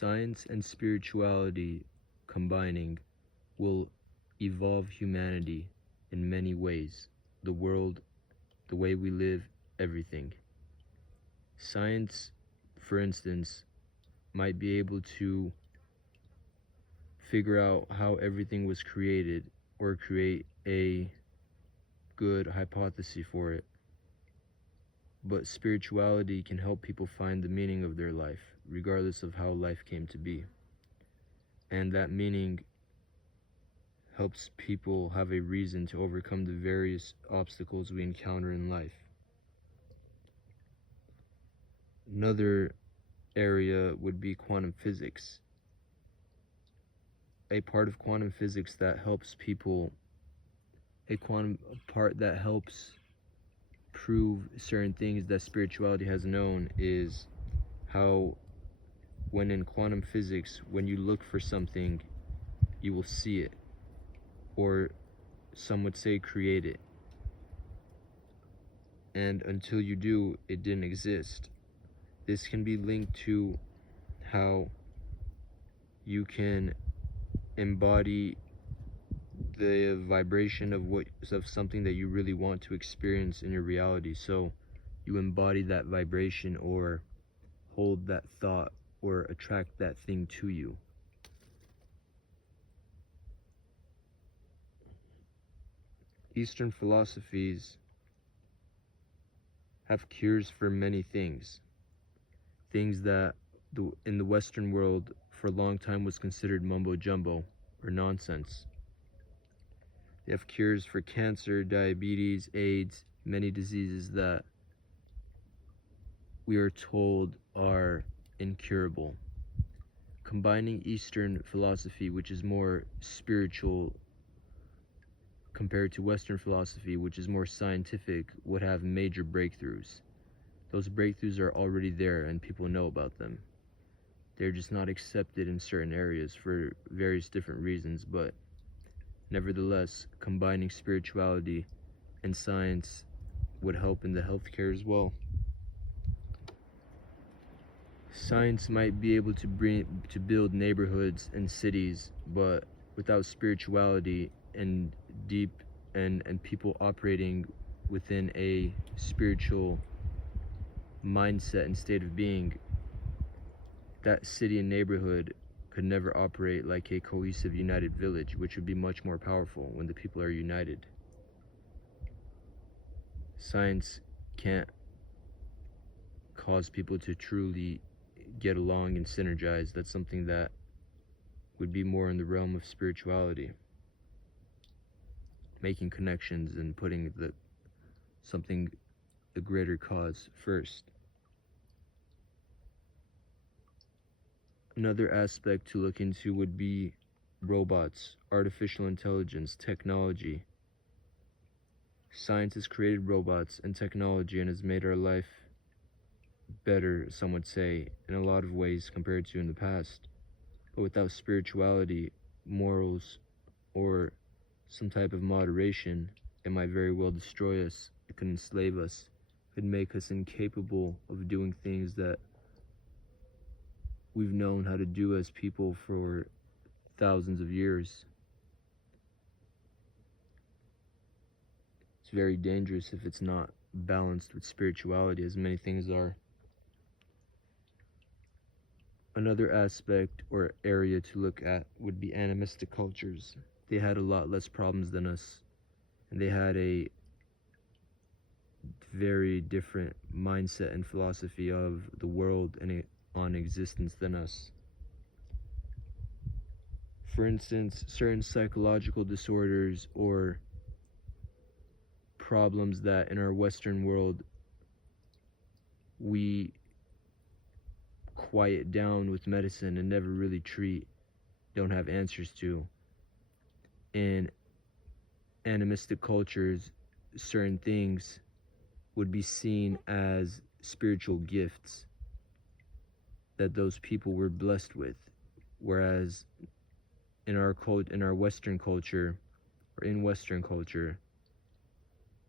Science and spirituality combining will evolve humanity in many ways. The world, the way we live, everything. Science, for instance, might be able to figure out how everything was created or create a good hypothesis for it. But spirituality can help people find the meaning of their life, regardless of how life came to be. And that meaning helps people have a reason to overcome the various obstacles we encounter in life. Another area would be quantum physics. A part of quantum physics that helps people, a part that helps prove certain things that spirituality has known is how when in quantum physics, when you look for something, you will see it, or some would say create it. And until you do, it didn't exist. This can be linked to how you can embody the vibration of something that you really want to experience in your reality. So you embody that vibration or hold that thought or attract that thing to you. Eastern philosophies have cures for many things that in the Western world for a long time was considered mumbo jumbo or nonsense. They have cures for cancer, diabetes, AIDS, many diseases that we are told are incurable. Combining Eastern philosophy, which is more spiritual, compared to Western philosophy, which is more scientific, would have major breakthroughs. Those breakthroughs are already there and people know about them. They're just not accepted in certain areas for various different reasons, but nevertheless, combining spirituality and science would help in the healthcare as well. Science might be able to build neighborhoods and cities, but without spirituality and deep and people operating within a spiritual mindset and state of being, that city and neighborhood could never operate like a cohesive, united village, which would be much more powerful when the people are united. Science can't cause people to truly get along and synergize. That's something that would be more in the realm of spirituality, making connections and putting the greater cause first. Another aspect to look into would be robots, artificial intelligence, technology. Science has created robots and technology and has made our life better, some would say, in a lot of ways compared to in the past. But without spirituality, morals, or some type of moderation, it might very well destroy us. It could enslave us. It could make us incapable of doing things that we've known how to do as people for thousands of years. It's very dangerous if it's not balanced with spirituality, as many things are. Another aspect or area to look at would be animistic cultures. They had a lot less problems than us, and they had a very different mindset and philosophy of the world and on existence than us. For instance, certain psychological disorders or problems that in our Western world we quiet down with medicine and never really treat, don't have answers to. In animistic cultures, certain things would be seen as spiritual gifts that those people were blessed with, whereas in our Western culture, or in Western culture,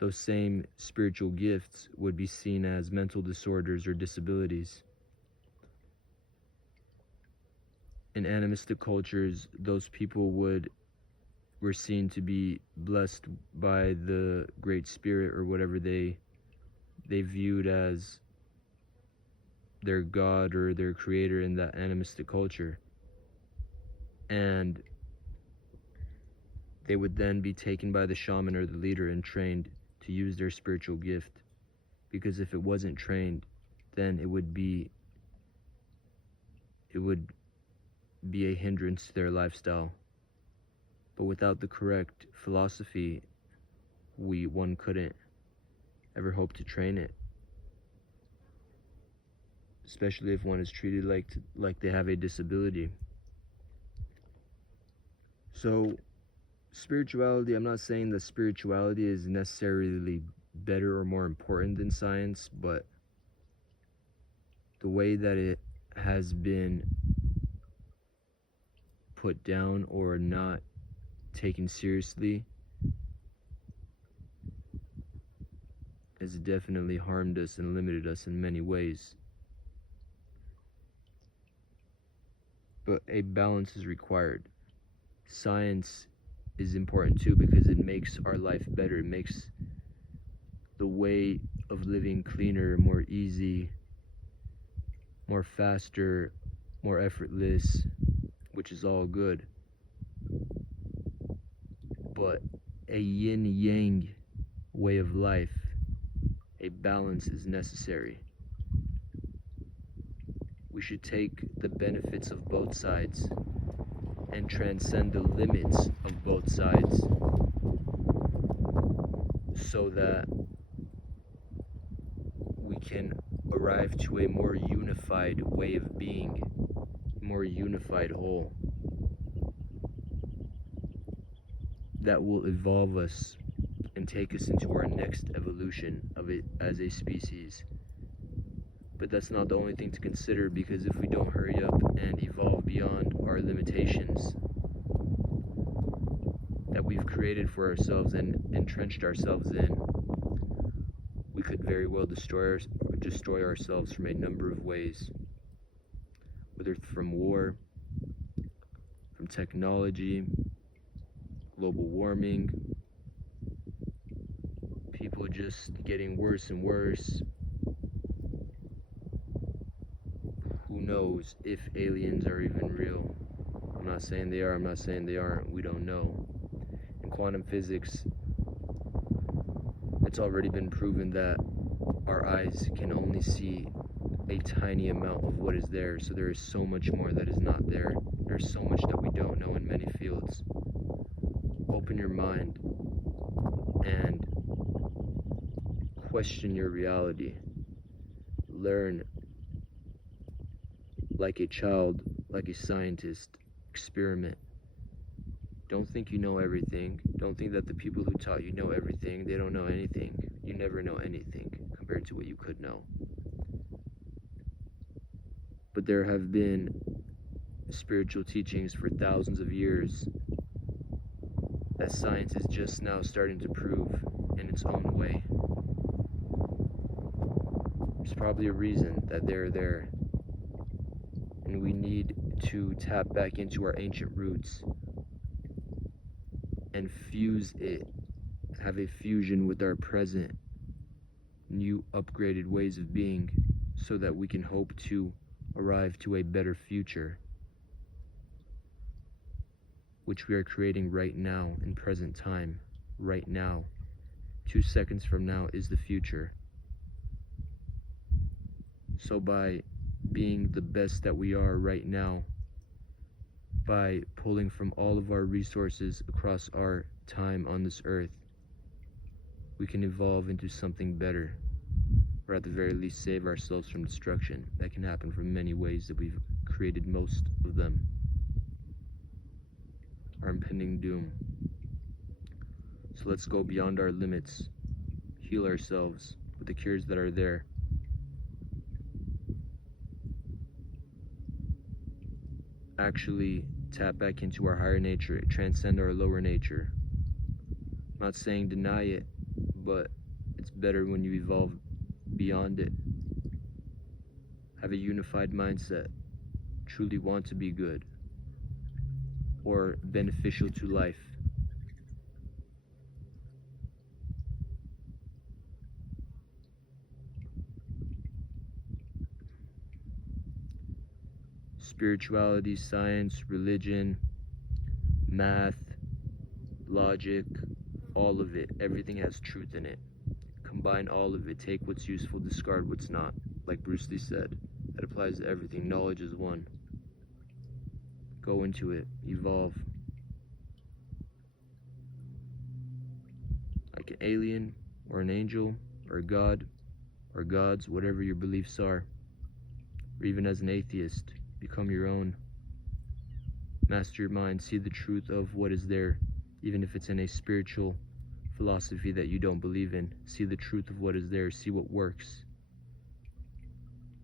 those same spiritual gifts would be seen as mental disorders or disabilities. in animistic cultures, those people were seen to be blessed by the Great Spirit or whatever they viewed as their god or their creator in that animistic culture. And they would then be taken by the shaman or the leader and trained to use their spiritual gift. Because if it wasn't trained, then it would be a hindrance to their lifestyle. But without the correct philosophy, one couldn't ever hope to train it. Especially if one is treated like they have a disability. So, spirituality, I'm not saying that spirituality is necessarily better or more important than science, but the way that it has been put down or not taken seriously has definitely harmed us and limited us in many ways. But a balance is required. Science is important too because it makes our life better. It makes the way of living cleaner, more easy, more faster, more effortless, which is all good. But a yin-yang way of life, a balance is necessary. We should take the benefits of both sides and transcend the limits of both sides so that we can arrive to a more unified way of being, more unified whole that will evolve us and take us into our next evolution of it as a species. But that's not the only thing to consider, because if we don't hurry up and evolve beyond our limitations that we've created for ourselves and entrenched ourselves in, we could very well destroy ourselves from a number of ways, whether from war, from technology, global warming, people just getting worse and worse. Who knows if aliens are even real? I'm not saying they are, I'm not saying they aren't, we don't know. In quantum physics, it's already been proven that our eyes can only see a tiny amount of what is there, so there is so much more that is not there. There's so much that we don't know in many fields. Open your mind and question your reality. Learn like a child, like a scientist. Experiment. Don't think you know everything. Don't think that the people who taught you know everything. They don't know anything. You never know anything compared to what you could know. But there have been spiritual teachings for thousands of years that science is just now starting to prove in its own way. There's probably a reason that they're there, and we need to tap back into our ancient roots and fuse it, have a fusion with our present, new upgraded ways of being, so that we can hope to arrive to a better future, which we are creating right now in present time. Right now, 2 seconds from now is the future. So by being the best that we are right now, by pulling from all of our resources across our time on this earth, we can evolve into something better, or at the very least save ourselves from destruction. That can happen from many ways that we've created most of them. Our impending doom. So let's go beyond our limits, heal ourselves with the cures that are there. Actually tap back into our higher nature, transcend our lower nature. I'm not saying deny it, but it's better when you evolve beyond it. Have a unified mindset, truly want to be good, or beneficial to life. Spirituality, science, religion, math, logic, all of it, everything has truth in it. Combine all of it, take what's useful, discard what's not. Like Bruce Lee said, that applies to everything. Knowledge is one. Go into it, evolve. Like an alien, or an angel, or a god, or gods, whatever your beliefs are. Or even as an atheist, become your own. Master your mind, see the truth of what is there, even if it's in a spiritual philosophy that you don't believe in. See the truth of what is there, see what works.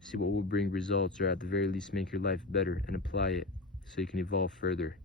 See what will bring results, or at the very least make your life better, and apply it so you can evolve further.